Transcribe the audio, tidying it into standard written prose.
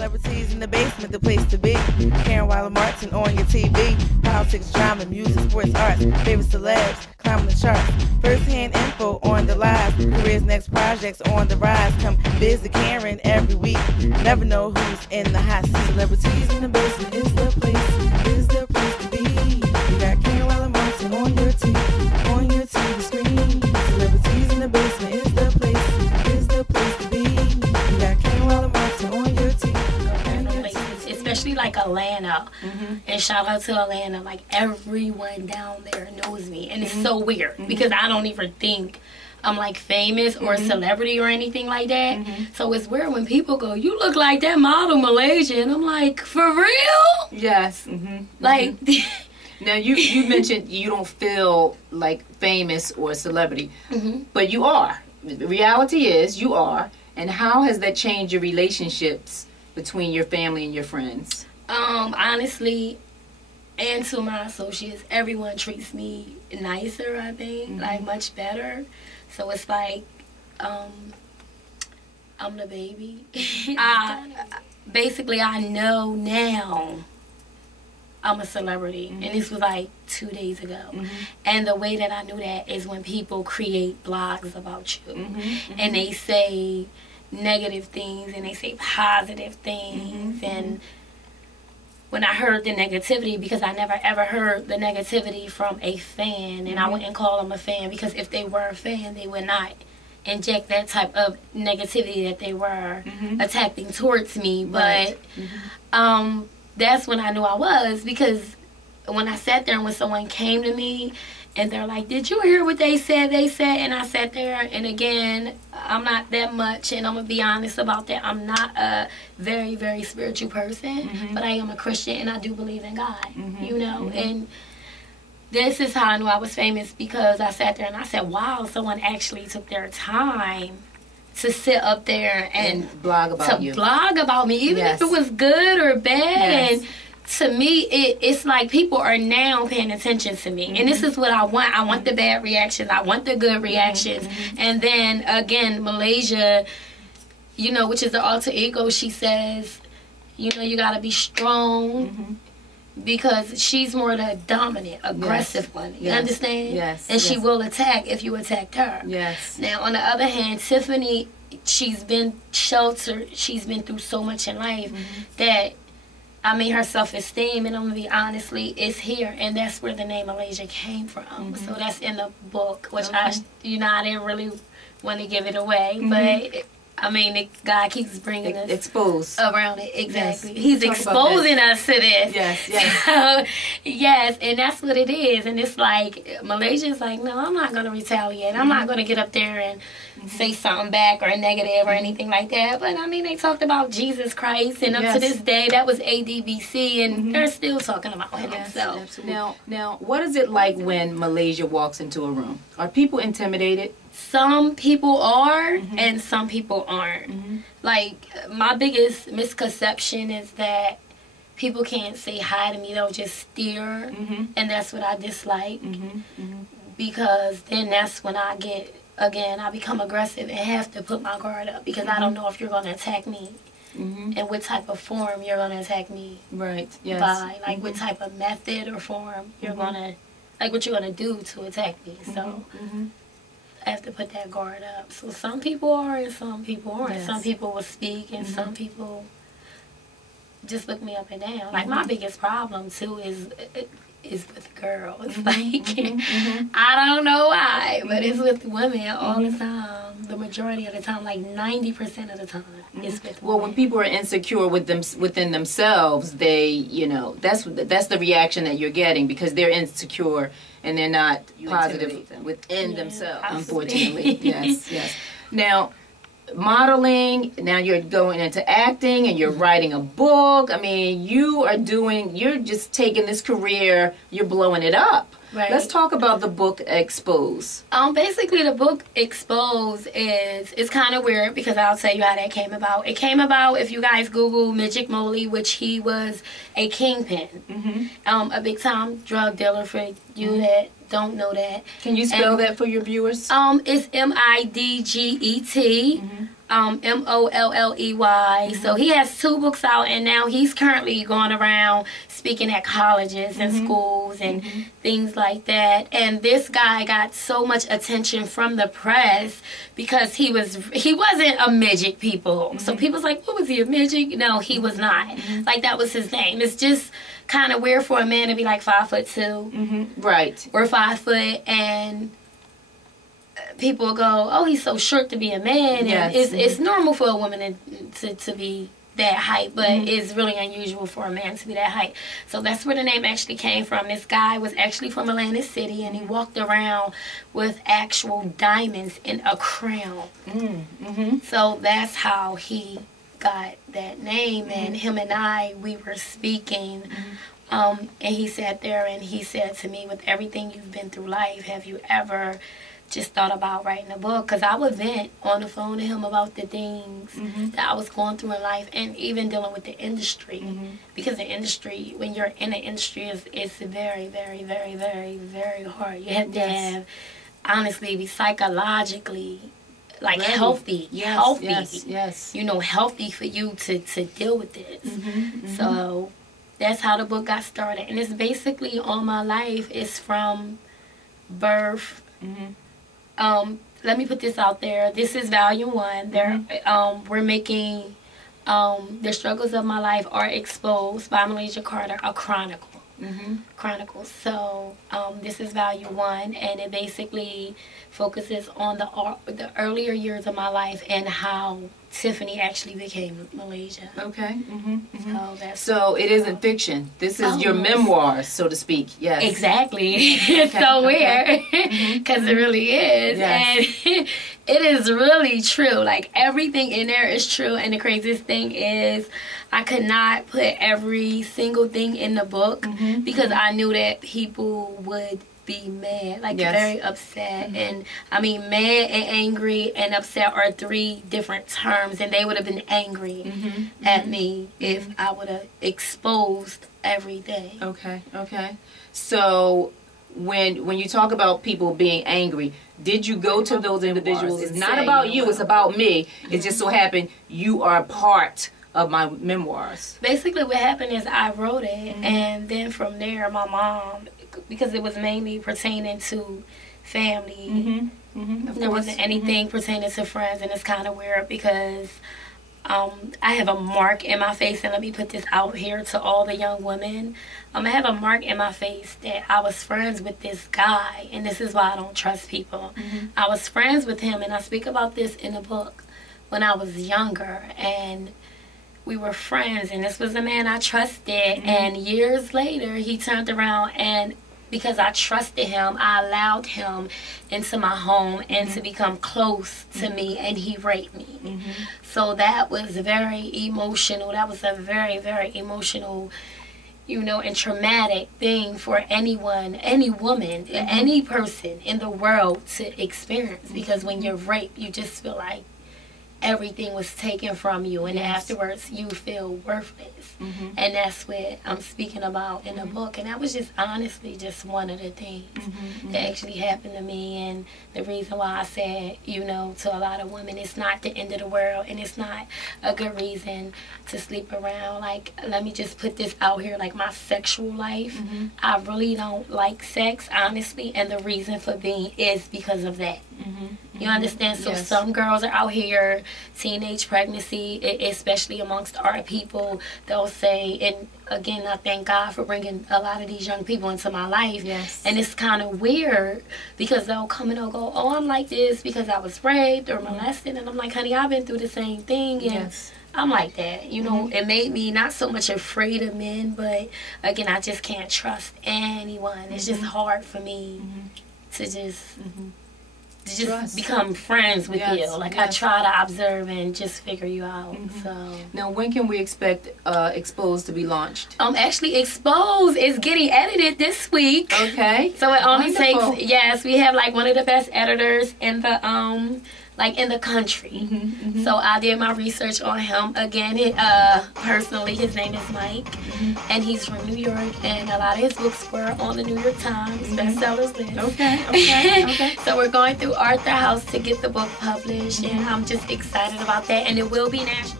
Celebrities in the basement, the place to be. Cheryl Martin on your TV. Politics, drama, music, sports, arts. Favorite celebs, climbing the charts. First-hand info on the live. Careers, next projects on the rise. Come visit Karen every week. Never know who's in the hot seat. Celebrities in the basement is the place to be. You got Cheryl Martin on your TV screen. Celebrities in the basement is the place to be. You got Cheryl Martin on your TV. Especially like Atlanta, and shout out to Atlanta. Like everyone down there knows me, and it's so weird because I don't even think I'm like famous or a celebrity or anything like that. So it's weird when people go, "You look like that model Malaysia," and I'm like, "For real?" Yes. Like. Now, you mentioned you don't feel like famous or a celebrity, but you are. The reality is you are. And how has that changed your relationships between your family and your friends? Honestly, and to my associates, everyone treats me nicer, I think, like much better. So it's like, I'm the baby. Basically, I know now I'm a celebrity, and this was like 2 days ago. And the way that I knew that is when people create blogs about you, and they say negative things and they say positive things. And when I heard the negativity, because I never ever heard the negativity from a fan, and I wouldn't call them a fan, because if they were a fan, they would not inject that type of negativity that they were attacking towards me. But that's when I knew I was, because when I sat there and when someone came to me and they're like, "Did you hear what they said?" And I sat there, and again, I'm not that much, and I'm going to be honest about that. I'm not a very, very spiritual person, but I am a Christian, and I do believe in God, you know, and this is how I knew I was famous, because I sat there and I said, wow, someone actually took their time to sit up there and blog about you. Blog about me, even if it was good or bad. And to me, it's like people are now paying attention to me. And this is what I want. I want the bad reactions. I want the good reactions. And then, again, Malaysia, you know, which is the alter ego, she says, you know, you got to be strong. Because she's more the dominant, aggressive one. You understand? Yes. And she will attack if you attacked her. Yes. Now, on the other hand, Tiffany, she's been sheltered. She's been through so much in life that, I mean, her self-esteem, and I'm going to be honestly, is here. And that's where the name Malaysia came from. So that's in the book, which I didn't really want to give it away. But I mean, God keeps bringing us around it. Exactly. Yes. He's exposing us to this. Yes. So, yes, and that's what it is. And it's like, Malaysia's like, no, I'm not going to retaliate. I'm not going to get up there and say something back or negative or anything like that. But, I mean, they talked about Jesus Christ. And up to this day, that was ADBC. And they're still talking about him. So. Now, what is it like when Malaysia walks into a room? Are people intimidated? Some people are, and some people aren't. Like, my biggest misconception is that people can't say hi to me. They'll just stare, and that's what I dislike. Because then that's when I get, again, I become aggressive and have to put my guard up, because I don't know if you're going to attack me and what type of form you're going to attack me by. Like, what type of method or form you're going to, like, what you're going to do to attack me. So I have to put that guard up. So some people are and some people aren't. Some people will speak, and some people just look me up and down. Like, my biggest problem too is with girls. Like, I don't know why, but it's with women all the time. The majority of the time, like 90% of the time, it's with women. Well, when people are insecure within themselves, they, you know, that's the reaction that you're getting, because they're insecure and they're not positive within themselves. Unfortunately, yes. Now, modeling, now you're going into acting and you're writing a book. I mean, you're just taking this career, you're blowing it up. Right. Let's talk about the book Expose. Basically, the book Expose it's kind of weird, because I'll tell you how that came about. It came about, if you guys Google Midget Moley, which he was a kingpin, a big time drug dealer, for you that don't know that. Can you spell that for your viewers? It's MIDGET. Molley. So he has 2 books out, and now he's currently going around speaking at colleges and schools and things like that. And this guy got so much attention from the press because he wasn't a midget, people. So people's like, what was he, a midget? No, he was not. Like, that was his name. It's just kind of weird for a man to be like 5'2", right, or 5 foot, and people go, oh, he's so short to be a man. And it's normal for a woman to be that height, but it's really unusual for a man to be that height. So that's where the name actually came from. This guy was actually from Atlantic City, and he walked around with actual diamonds in a crown. So that's how he got that name. And him and I, we were speaking, and he sat there and he said to me, with everything you've been through life, have you ever just thought about writing a book? Because I would vent on the phone to him about the things that I was going through in life, and even dealing with the industry. Because the industry, when you're in the industry, it's very, very, very, very, very hard. You have to have, honestly, be psychologically like healthy, you know, healthy for you to deal with this. So that's how the book got started, and it's basically all my life. It's from birth. Let me put this out there. This is volume 1. We're making The Struggles of My Life Are Exposed by Malayasia Carter, a chronicle. Chronicles. So this is volume 1, and it basically focuses on the earlier years of my life and how Tiffany actually became Malaysia. Okay. So it isn't fiction. This is your memoirs, so to speak. Yes. Exactly. It's so weird because it really is. And it is really true. Like, everything in there is true. And the craziest thing is, I could not put every single thing in the book because I knew that people would be mad, like very upset. And I mean, mad and angry and upset are 3 different terms, and they would have been angry at me if I would have exposed everything. Okay. So when you talk about people being angry, did you go to those individuals? It's not about you, it's about me. It just so happened you are part of my memoirs. Basically what happened is I wrote it, and then from there my mom, because it was mainly pertaining to family, there wasn't anything pertaining to friends. And it's kind of weird because I have a mark in my face, and let me put this out here to all the young women. I have a mark in my face that I was friends with this guy, and this is why I don't trust people. I was friends with him, and I speak about this in the book, when I was younger, and we were friends, and this was a man I trusted. And years later he turned around, and because I trusted him, I allowed him into my home and to become close to me, and he raped me. So that was very emotional. That was a very, very emotional, you know, and traumatic thing for anyone, any woman, any person in the world to experience. Because when you're raped, you just feel like everything was taken from you, and afterwards you feel worthless. And that's what I'm speaking about in the book. And that was just honestly just one of the things that actually happened to me. And the reason why I said, you know, to a lot of women, it's not the end of the world, and it's not a good reason to sleep around. Like, let me just put this out here, like my sexual life, I really don't like sex, honestly, and the reason for being is because of that. You understand? So some girls are out here, teenage pregnancy, especially amongst our people, they'll say, and again, I thank God for bringing a lot of these young people into my life. And it's kind of weird because they'll come and they'll go, oh, I'm like this because I was raped or molested. And I'm like, honey, I've been through the same thing. And I'm like that. You know, it made me not so much afraid of men, but again, I just can't trust anyone. It's just hard for me to just become friends with you. Like, I try to observe and just figure you out. So now, when can we expect Exposed to be launched? Actually, Exposed is getting edited this week. Okay. So it only takes, we have like one of the best editors in the like in the country. So I did my research on him. Again, personally, his name is Mike, and he's from New York, and a lot of his books were on the New York Times bestsellers list. Okay. So we're going through Arthur House to get the book published, and I'm just excited about that, and it will be national.